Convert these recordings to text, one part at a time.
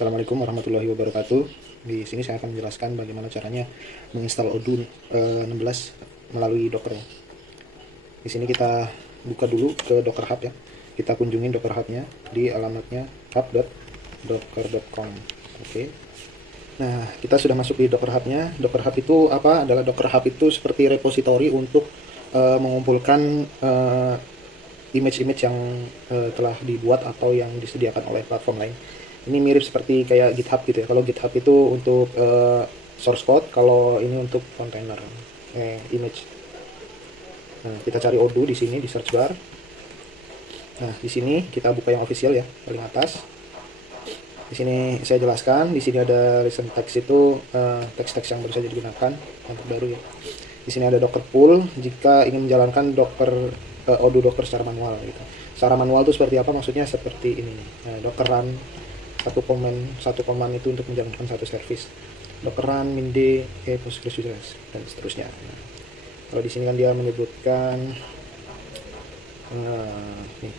Assalamualaikum warahmatullahi wabarakatuh. Di sini saya akan menjelaskan bagaimana caranya menginstal Odoo 16 melalui Docker. Di sini kita buka dulu ke Docker Hub ya. Kita kunjungin Docker Hub-nya di alamatnya hub.docker.com. Oke. Nah, kita sudah masuk di Docker Hub-nya. Docker Hub itu apa? Adalah Docker Hub itu seperti repositori untuk mengumpulkan image-image yang telah dibuat atau yang disediakan oleh platform lain. Ini mirip seperti kayak GitHub gitu ya. Kalau GitHub itu untuk source code, kalau ini untuk container image. Nah, kita cari Odoo di sini di search bar. Nah, di sini kita buka yang official ya, paling atas. Di sini saya jelaskan, di sini ada recent text itu teks-teks yang baru saja digunakan, yang terbaru ya. Di sini ada Docker pull jika ingin menjalankan Odoo Docker secara manual gitu. Secara manual itu seperti apa? Maksudnya seperti ini nih. Docker run satu command itu untuk menjalankan satu service. Docker run minde Postgres users dan seterusnya. Nah, kalau di sini kan dia menyebutkan nih,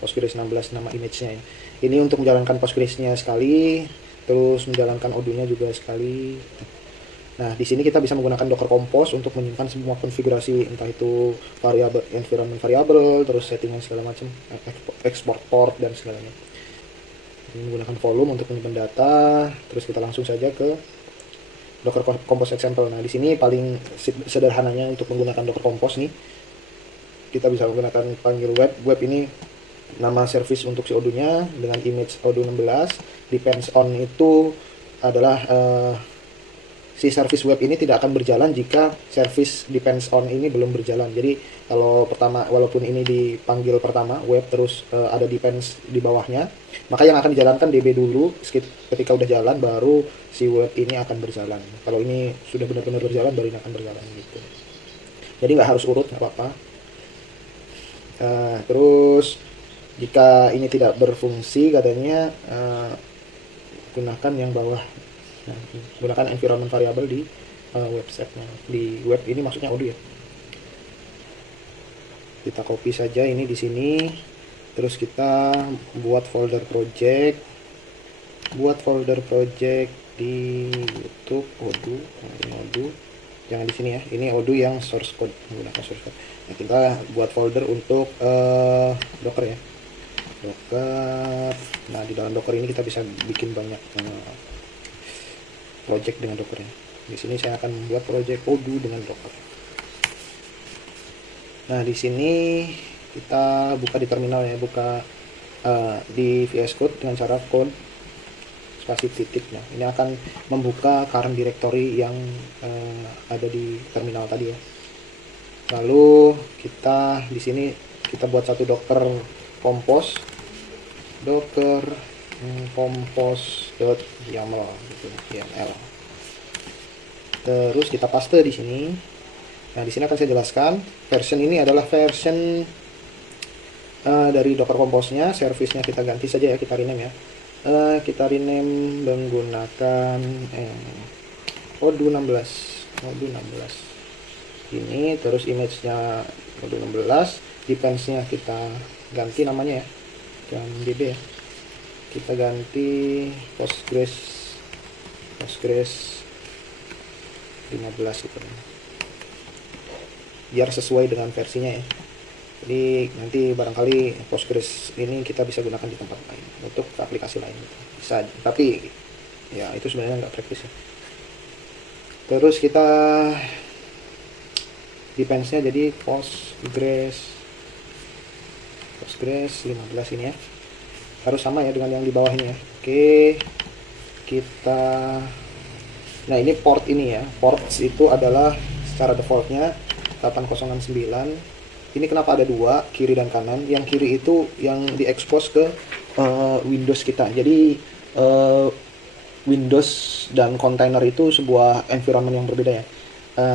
Postgres 16 nama image-nya ya. Ini untuk menjalankan Postgres-nya sekali, terus menjalankan Odoo-nya juga sekali. Nah, di sini kita bisa menggunakan Docker Compose untuk menyimpan semua konfigurasi, entah itu variabel, environment variable, terus settingan segala macam, export port dan segalanya. Ini menggunakan volume untuk menyimpan data, terus kita langsung saja ke Docker Compose example. Nah, di sini paling sederhananya untuk menggunakan Docker Compose nih, kita bisa menggunakan panggil web ini nama service untuk si Odoo-nya dengan image Odoo 16. Depends on itu adalah si service web ini tidak akan berjalan jika service depends on ini belum berjalan. Jadi kalau pertama, walaupun ini dipanggil pertama web, terus ada depends di bawahnya, maka yang akan dijalankan DB dulu. Ketika udah jalan baru si web ini akan berjalan. Kalau ini sudah benar-benar berjalan baru ini akan berjalan gitu. Jadi nggak harus urut, nggak apa-apa. Terus jika ini tidak berfungsi katanya gunakan yang bawah. Nah, gunakan environment variable di website-nya. Di web ini maksudnya Odoo ya. Kita copy saja ini di sini. Terus kita buat folder project. Buat folder project di YouTube Odoo. Nah, ini Odoo. Jangan di sini ya. Ini Odoo yang source code, menggunakan source code. Nah, kita buat folder untuk Docker ya. Docker. Nah, di dalam Docker ini kita bisa bikin banyak project dengan Docker ya. Di sini saya akan membuat project Odoo dengan Docker. Nah, di sini kita buka di terminal ya, buka di VS Code dengan cara code spasi titik. Nah, ini akan membuka current directory yang ada di terminal tadi ya. Lalu kita di sini kita buat satu Docker Compose, Docker compose.yaml gitu, YAML. Terus kita paste di sini. Nah, di sini akan saya jelaskan version ini adalah version dari Docker Compose-nya. Service-nya kita ganti saja ya, kita rename ya. Kita rename menggunakan Odoo 16. Odoo 16. Ini terus image-nya Odoo 16, depends-nya kita ganti namanya ya. Jangan DB ya. Kita ganti Postgres 15 gitu. Biar sesuai dengan versinya ya. Jadi nanti barangkali Postgres ini kita bisa gunakan di tempat lain untuk aplikasi lain bisa, tapi ya itu sebenarnya nggak praktis ya. Terus kita depends-nya jadi Postgres 15 ini ya. Harus sama ya dengan yang di bawah ini ya. Oke, kita, nah ini port ini ya. Ports itu adalah secara defaultnya 8009. Ini kenapa ada dua, kiri dan kanan? Yang kiri itu yang diekspos ke Windows kita. Jadi Windows dan container itu sebuah environment yang berbeda ya.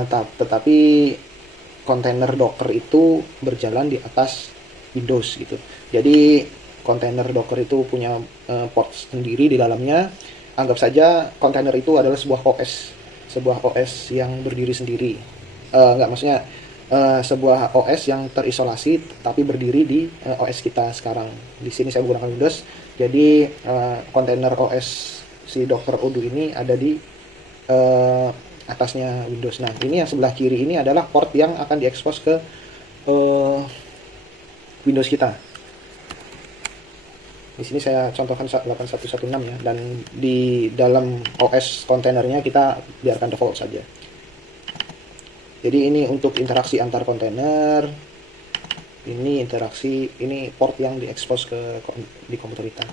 Tetapi kontainer Docker itu berjalan di atas Windows gitu. Jadi kontainer Docker itu punya port sendiri di dalamnya. Anggap saja kontainer itu adalah sebuah OS yang berdiri sendiri. Maksudnya sebuah OS yang terisolasi tapi berdiri di OS kita sekarang. Di sini saya menggunakan Windows, Jadi kontainer OS si Docker Odoo ini ada di atasnya Windows. Nah, ini yang sebelah kiri ini adalah port yang akan diekspos ke Windows kita. Di sini saya contohkan 8116 ya, dan di dalam OS kontainernya kita biarkan default saja. Jadi ini untuk interaksi antar kontainer, ini interaksi, ini port yang diekspos di komputer kita.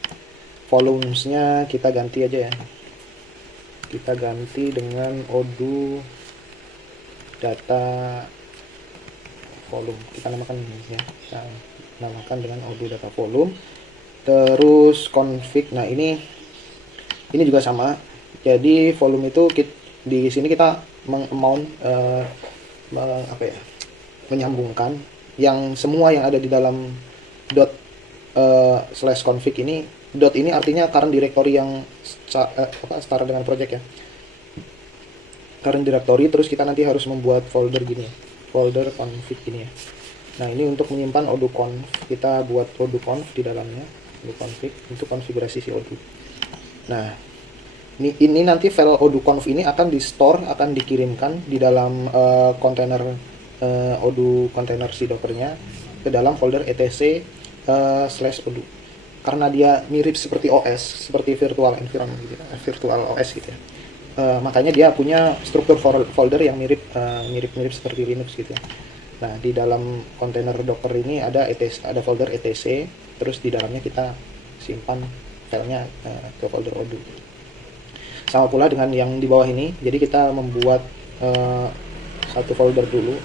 Volumesnya kita ganti aja ya, kita ganti dengan Odoo data volume, kita namakan ini ya, kita namakan dengan Odoo data volume. Terus config, nah ini juga sama. Jadi volume itu di sini kita menyambungkan yang semua yang ada di dalam /config ini. Dot ini artinya current directory yang setara dengan project ya, current directory. Terus kita nanti harus membuat folder gini, folder config ini ya. Nah, ini untuk menyimpan Odoo conf, kita buat Odoo conf di dalamnya, Odoo config untuk konfigurasi si Odoo. Nah, ini nanti file Odoo conf ini akan di store, akan dikirimkan di dalam kontainer Odoo kontainer si Dockernya ke dalam folder etc/Odoo. Karena dia mirip seperti OS, seperti virtual environment gitu, virtual OS gitu ya. Makanya dia punya struktur folder yang mirip seperti Linux gitu ya. Nah, di dalam kontainer Docker ini ada folder etc, terus di dalamnya kita simpan filenya ke folder Odoo. Sama pula dengan yang di bawah ini, jadi kita membuat satu folder dulu,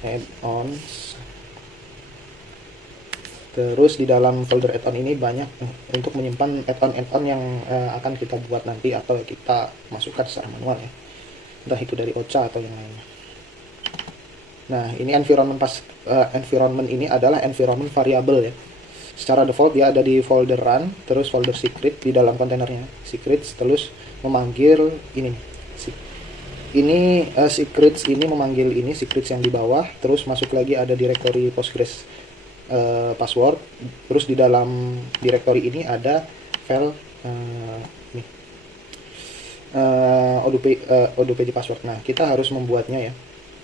add-ons. Terus di dalam folder add-on ini banyak untuk menyimpan add-on yang akan kita buat nanti atau kita masukkan secara manual ya, entah itu dari OCA atau yang lainnya. Nah, ini environment ini adalah environment variable ya. Secara default dia ada di folder run, terus folder secret di dalam kontainernya secrets, terus memanggil secrets ini memanggil ini secrets yang di bawah, terus masuk lagi ada directory Postgres password, terus di dalam directory ini ada file Odoo pg password. Nah, kita harus membuatnya ya,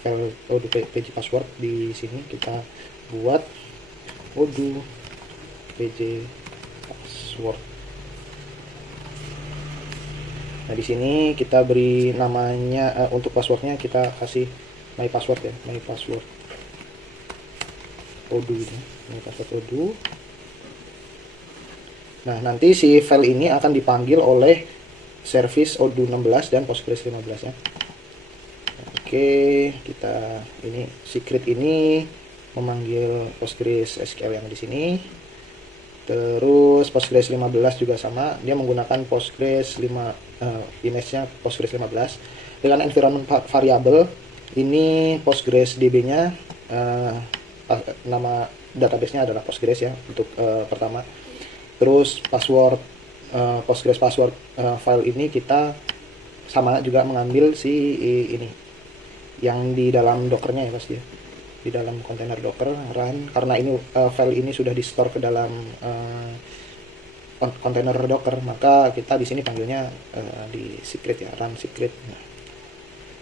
file Odoo pg password. Di sini kita buat Odoo pg password. Nah, di sini kita beri namanya, untuk passwordnya kita kasih my password ya, my password Odoo ini, my password Odoo. Nah, nanti si file ini akan dipanggil oleh service Odoo 16 dan Postgres 15 ya. Oke, kita ini secret ini memanggil Postgres SQL yang di sini. Terus Postgres 15 juga sama, dia menggunakan Postgres 5, image-nya Postgres 15 dengan environment variable. Ini Postgres DB-nya, nama database-nya adalah Postgres ya untuk pertama. Terus password Postgres password file ini kita sama juga mengambil si ini yang di dalam Dockernya ya pasti ya, di dalam kontainer Docker run, karena ini file ini sudah di store ke dalam kontainer Docker, maka kita di sini panggilnya di secret ya, run secret. Nah,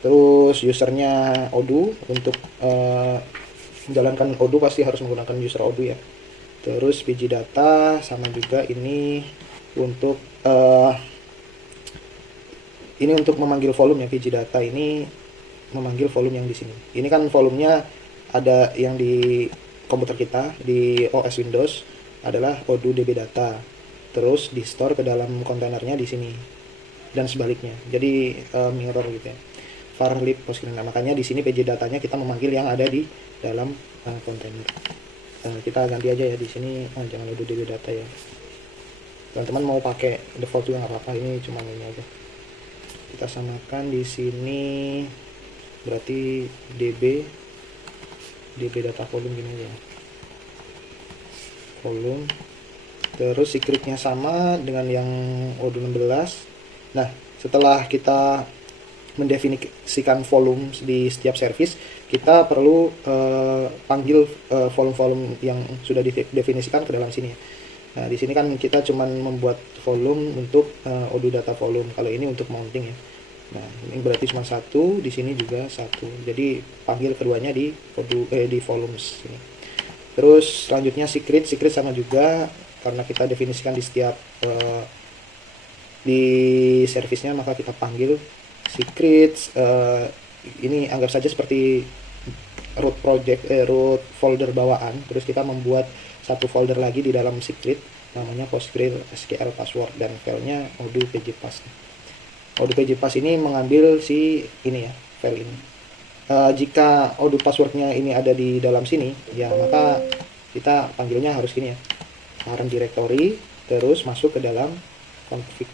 terus usernya Odoo, untuk menjalankan Odoo pasti harus menggunakan user Odoo ya. Terus pg data sama juga ini untuk memanggil volume ya, pg data ini memanggil volume yang di sini. Ini kan volumenya ada yang di komputer kita di OS Windows adalah Odoo db data, terus di store ke dalam kontainernya di sini dan sebaliknya. Jadi mirror gitu ya. var lib Postgres. Nah, makanya di sini pg datanya kita memanggil yang ada di dalam kontainer. Kita ganti aja ya di sini, jangan Odoo db data ya. Teman-teman mau pakai default juga nggak apa-apa, ini cuma ini aja. Kita samakan di sini, berarti db data volume gini aja, volume. Terus secretnya sama dengan yang Odoo 16. Nah, setelah kita mendefinisikan volume di setiap service, kita perlu panggil volume-volume yang sudah didefinisikan ke dalam sini. Nah, di sini kan kita cuman membuat volume untuk Odoo data volume. Kalau ini untuk mounting ya. Nah, ini berarti cuma satu, di sini juga satu. Jadi panggil keduanya di Odoo di volumes ini. Terus selanjutnya secret sama juga karena kita definisikan di setiap di servisnya, maka kita panggil secrets. Ini anggap saja seperti root project root folder bawaan. Terus kita membuat satu folder lagi di dalam secret namanya PostgreSQL password dan filenya Odoo pgpass. Odoo pgpass ini mengambil si ini ya, file ini. Jika Odoo passwordnya ini ada di dalam sini ya, maka kita panggilnya harus gini ya, current directory, terus masuk ke dalam config,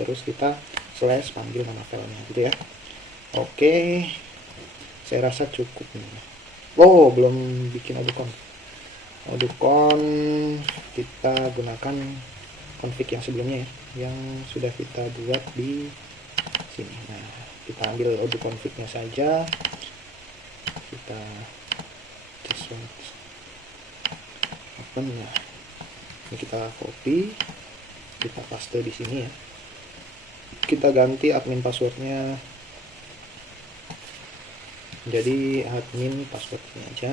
terus kita slash panggil nama filenya gitu ya. Oke, saya rasa cukup nih. Oh, belum bikin Odoo kita gunakan config yang sebelumnya ya, yang sudah kita buat di sini. Nah, kita ambil Odoo config-nya saja, kita open ya. Ini kita copy, kita paste di sini ya. Kita ganti admin passwordnya jadi admin passwordnya aja,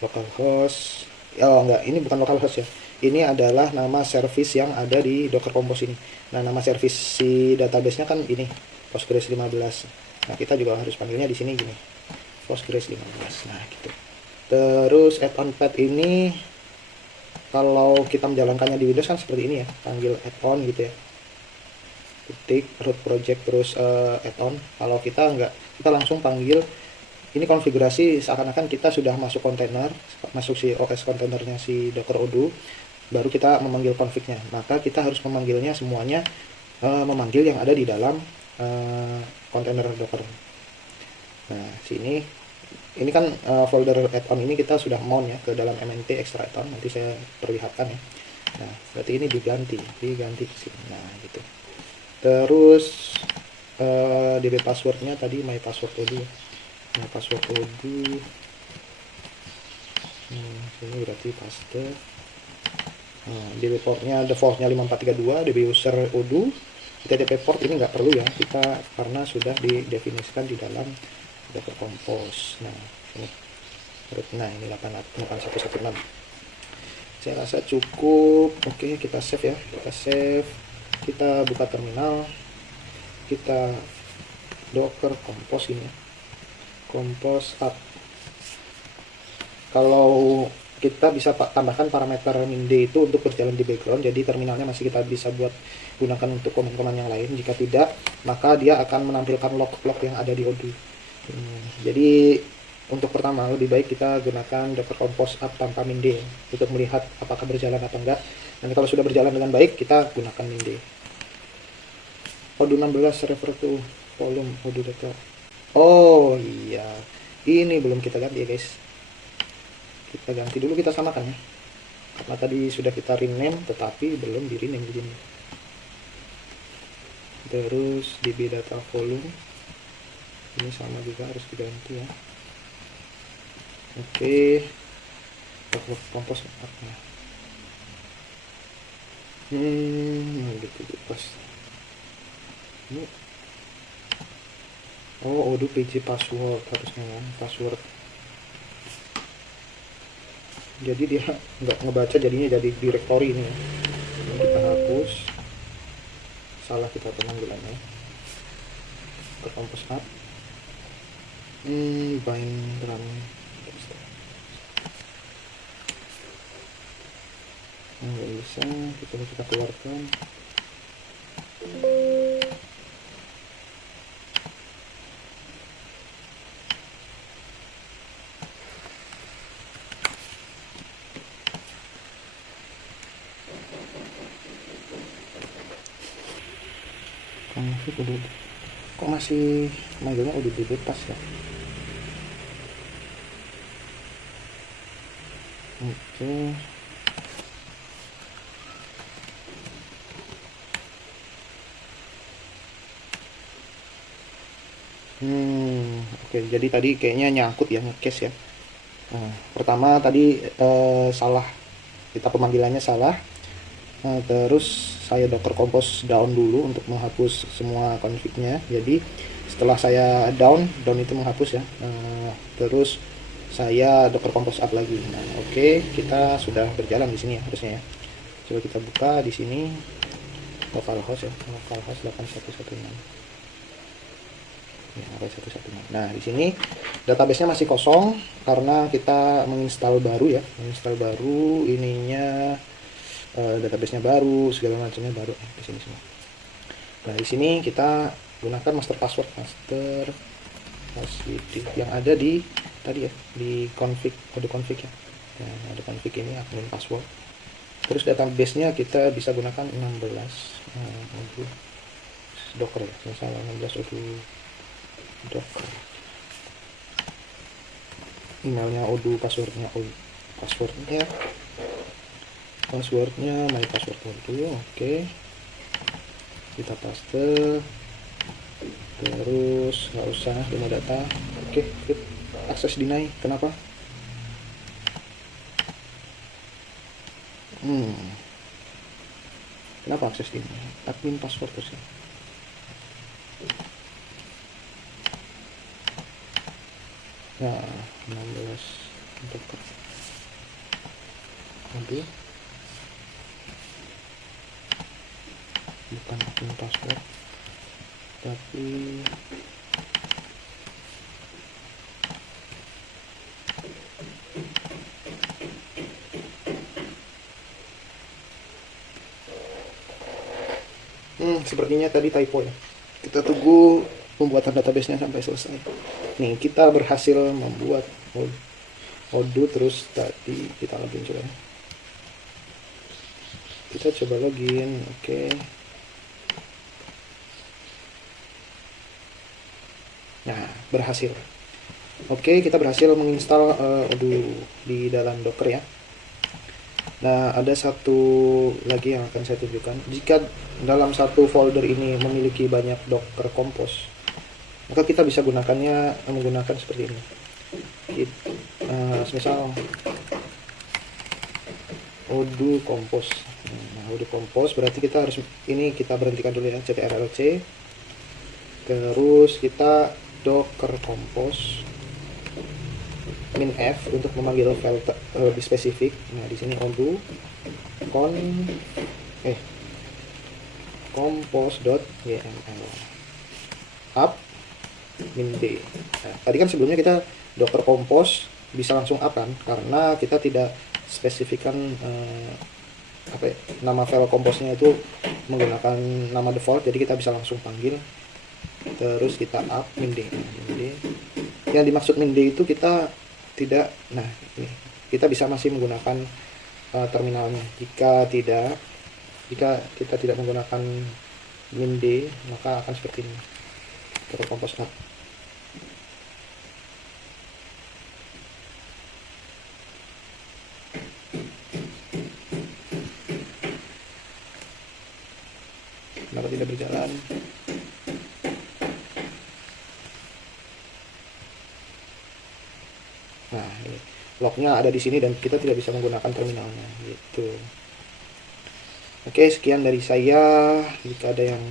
localhost. Oh enggak, ini bukan localhost ya, ini adalah nama service yang ada di Docker Compose ini. Nah, nama service si database nya kan ini Postgres 15. Nah, kita juga harus panggilnya di sini gini, Postgres 15. Nah gitu. Terus add-on path ini kalau kita menjalankannya di Windows kan seperti ini ya, panggil add-on gitu ya, ketik root project terus add-on. Kalau kita enggak, kita langsung panggil ini konfigurasi seakan-akan kita sudah masuk kontainer, masuk si OS kontainernya si Docker Odoo, baru kita memanggil config-nya. Maka kita harus memanggilnya semuanya, memanggil yang ada di dalam kontainer Docker. Nah, sini ini kan folder add-on ini kita sudah mount ya ke dalam mnt extra add-on, nanti saya perlihatkan ya. Nah, berarti ini diganti ke sini. Nah, gitu. Terus db passwordnya tadi my password Odoo. Nah, password Odoo sini berarti paste. Nah, db portnya defaultnya 5432, db user Odoo. Kita db port ini nggak perlu ya, kita karena sudah didefinisikan di dalam Docker Compose. Nah, ini rootnya ini 8116. Saya rasa cukup. Oke, kita save ya, kita buka terminal, kita Docker Compose ini ya, Compose up. Kalau kita bisa tambahkan parameter min d itu untuk berjalan di background, jadi terminalnya masih kita bisa buat gunakan untuk command-command yang lain. Jika tidak, maka dia akan menampilkan log-log yang ada di Odoo. Jadi untuk pertama lebih baik kita gunakan Docker Compose up tanpa min d untuk melihat apakah berjalan atau enggak. Nanti kalau sudah berjalan dengan baik, kita gunakan min d. Odoo 16 refer to volume Odoo data. Oh iya, ini belum kita ganti ya guys. Kita ganti dulu, kita samakan ya, karena tadi sudah kita rename tetapi belum di rename begini. Terus db data volume ini sama juga harus diganti ya. Oke, Docker Compose apa? Gitu pas. Ini Odoo pg password harusnya kan, password. Jadi dia nggak ngebaca, jadinya jadi directory ini. Ini kita hapus, salah kita penanggulannya. Ke Compose up, bind run. Nggak bisa, kita keluarkan. Config Odoo, kok masih manggilnya Odoo bebas ya? Oke. Oke, jadi tadi kayaknya nyangkut ya, nge-cache ya. Nah, pertama tadi salah kita pemanggilannya salah. Terus saya docker compose down dulu untuk menghapus semua config-nya. Jadi setelah saya down itu menghapus ya. Terus saya docker compose up lagi. Nah, oke, kita sudah berjalan di sini ya harusnya ya. Coba kita buka di sini localhost ya, localhost 8116. Ya, 116. Nah, di sini database-nya masih kosong karena kita menginstal baru ya, menginstal baru ininya, database-nya baru, segala macamnya baru di sini semua. Nah, di sini kita gunakan master password yang ada di tadi ya, di config, kode config ya. Nah, ada config ini admin password. Terus database-nya kita bisa gunakan 16 docker ya, misalnya 16 odoo docker. Emailnya odoo, passwordnya my password odoo. Oke, kita paste, terus nggak usah demo data. Oke, akses deny. Kenapa? Kenapa akses ini? Admin password terus ya. Nah, 16 docker. Aduh, bukan admin password, tapi sepertinya tadi typo ya. Kita tunggu pembuatan database-nya sampai selesai. Nih, kita berhasil membuat odoo, terus tadi kita login coba ya. Kita coba login, oke. Nah, berhasil. Oke, kita berhasil menginstal odoo di dalam Docker ya. Nah, ada satu lagi yang akan saya tunjukkan. Jika dalam satu folder ini memiliki banyak Docker Compose, maka kita bisa menggunakan seperti ini. Misal odoo compose. Nah, odoo compose berarti kita harus kita berhentikan dulu ya, ctrl-c. Terus kita docker compose min f untuk memanggil file lebih spesifik. Nah, di sini odoo compose.yml up min d. Nah, tadi kan sebelumnya kita docker compose bisa langsung up kan, karena kita tidak spesifikkan nama file compose-nya itu menggunakan nama default, jadi kita bisa langsung panggil. Terus kita up min d. Yang dimaksud min d itu kita tidak, nah ini kita bisa masih menggunakan terminalnya. Jika kita tidak menggunakan min d, maka akan seperti ini, docker compose up. Kenapa tidak berjalan? Nah, ini lognya ada di sini dan kita tidak bisa menggunakan terminalnya gitu. Oke, sekian dari saya. Jika ada yang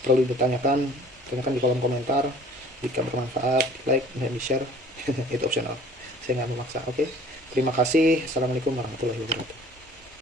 perlu ditanyakan, tanyakan di kolom komentar. Jika bermanfaat, like dan di share. Itu opsional, saya nggak memaksa. Oke, terima kasih. Assalamualaikum warahmatullahi wabarakatuh.